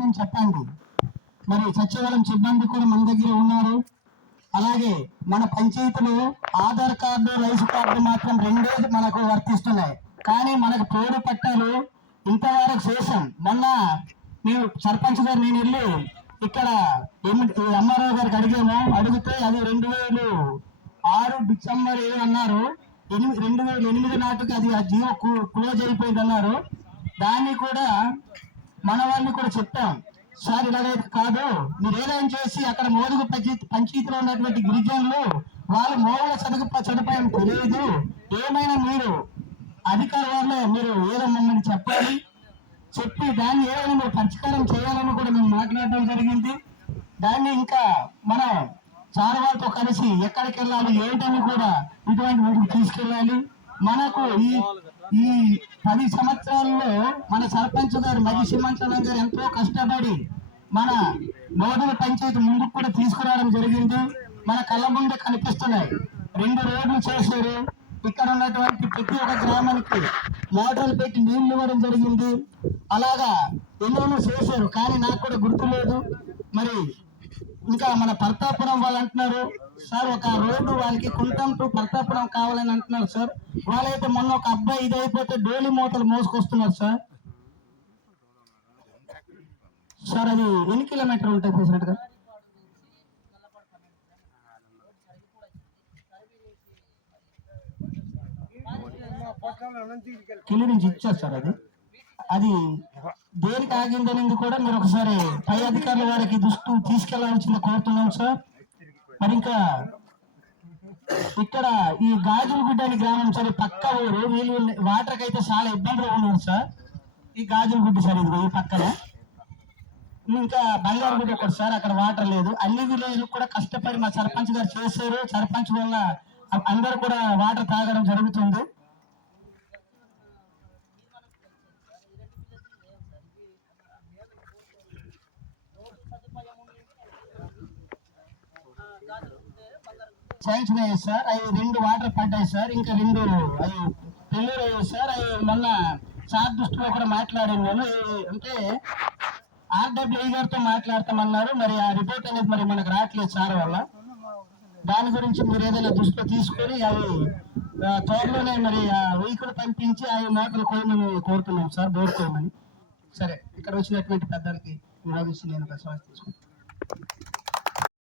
నేను చెప్పండి. మరి సచివాలయం సిబ్బంది కూడా మన దగ్గర ఉన్నారు. అలాగే మన పంచాయతీలో ఆధార్ కార్డు రైస్ కార్డు మాత్రం రెండే మనకు వర్తిస్తున్నాయి. కానీ మనకు పేరు పట్టాలు ఇంతవరకు చేసాం మొన్న మేము సర్పంచ్ గారు నేను వెళ్ళి ఇక్కడ ఎంఆర్ఓ గారికి అడిగాము. అడిగితే అది రెండు వేలు ఆరు డిసెంబర్ ఏదో అన్నారు. ఎనిమిది రెండు వేల ఎనిమిది నాటికి అది ఆ జియో క్లోజ్ అయిపోయింది అన్నారు దాన్ని కూడా మన వాళ్ళని కూడా చెప్పాం సార్ ఇలాగైతే కాదు. మీరు ఏదైనా చేసి అక్కడ మోదుగు పంచాయతీ పంచాయతీలో ఉన్నటువంటి గిరిజనులు వాళ్ళు మోగుల చదువు సదుపాయం తెలియదు. ఏమైనా మీరు అధికార వాళ్ళు మీరు ఏదో మమ్మల్ని చెప్పాలి. చెప్పి దాన్ని ఏదైనా మీరు పరిష్కారం చేయాలని కూడా మేము మాట్లాడడం జరిగింది. దాన్ని ఇంకా మనం సార్ వాళ్ళతో కలిసి ఎక్కడికి వెళ్ళాలి ఏంటని కూడా ఇటువంటి వీటికి తీసుకెళ్ళాలి. మనకు ఈ ఈ పది సంవత్సరాల్లో మన సర్పంచ్ గారు మది గారు ఎంతో కష్టపడి మన మోదల పంచాయతీ ముందుకు కూడా తీసుకురావడం జరిగింది. మన కళ్ళ ముందే కనిపిస్తున్నాయి. రెండు రోడ్లు చేశారు. ఇక్కడ ఉన్నటువంటి ప్రతి ఒక్క గ్రామానికి మోటార్లు పెట్టి నీళ్ళు ఇవ్వడం జరిగింది. అలాగా ఎన్నోనో చేశారు. కానీ నాకు కూడా గుర్తు లేదు. మరి ఇంకా మన పర్తాపురం వాళ్ళు అంటున్నారు సార్ ఒక రోడ్డు వాళ్ళకి కుంటం టు పర్తాపురం కావాలని అంటున్నారు సార్. వాళ్ళైతే మొన్న ఒక అబ్బాయి ఇది అయిపోతే డోలి మూతలు మోసుకొస్తున్నారు సార్. సార్ అది ఎన్ని కిలోమీటర్ ఉంటాయి ప్రెసిడెంట్ గారు కిలో నుంచి ఇచ్చారు సార్ అది. అది దేనికి ఆగిందనేది కూడా మీరు ఒకసారి పై అధికారుల వారికి దృష్టి తీసుకెళ్ళాల్సింది కోరుతున్నాం సార్. మరి ఇంకా ఇక్కడ ఈ గాజులగుడ్డ అనే గ్రామం సార్ పక్క ఊరు వీళ్ళు వాటర్ అయితే చాలా ఇబ్బందులు ఉన్నారు సార్. ఈ గాజులగుడ్డ సార్ ఇది ఈ పక్కన. ఇంకా బంగారుగుడ్డ ఒకటి సార్ అక్కడ వాటర్ లేదు. అన్ని విలేజ్లు కూడా కష్టపడి మా సర్పంచ్ గారు చేశారు. సర్పంచ్ వల్ల అందరు కూడా వాటర్ తాగడం జరుగుతుంది. శాంక్షన్ అయ్యాయి సార్ అవి రెండు వాటర్ పడ్డాయి సార్ ఇంకా రెండు అవి పెళ్ళూరు అయ్యాయి సార్. అవి మొన్న సార్ దృష్టిలో కూడా మాట్లాడాను నేను. అంటే ఆర్డబ్ల్యూ గారితో మాట్లాడతామన్నారు. మరి ఆ రిపోర్ట్ అనేది మరి మనకు రావట్లేదు సార్ వల్ల. దాని గురించి మీరు ఏదైనా దృష్టిలో తీసుకొని అవి త్వరలోనే మరి ఆ వెహికల్ పంపించి అవి మోటార్లు కోయమని కోరుతున్నాం సార్ బోర్ కోయమని సరే ఇక్కడ వచ్చినటువంటి పెద్దలకి విరోధించి నేను ప్రశ్న తీసుకుంటాను.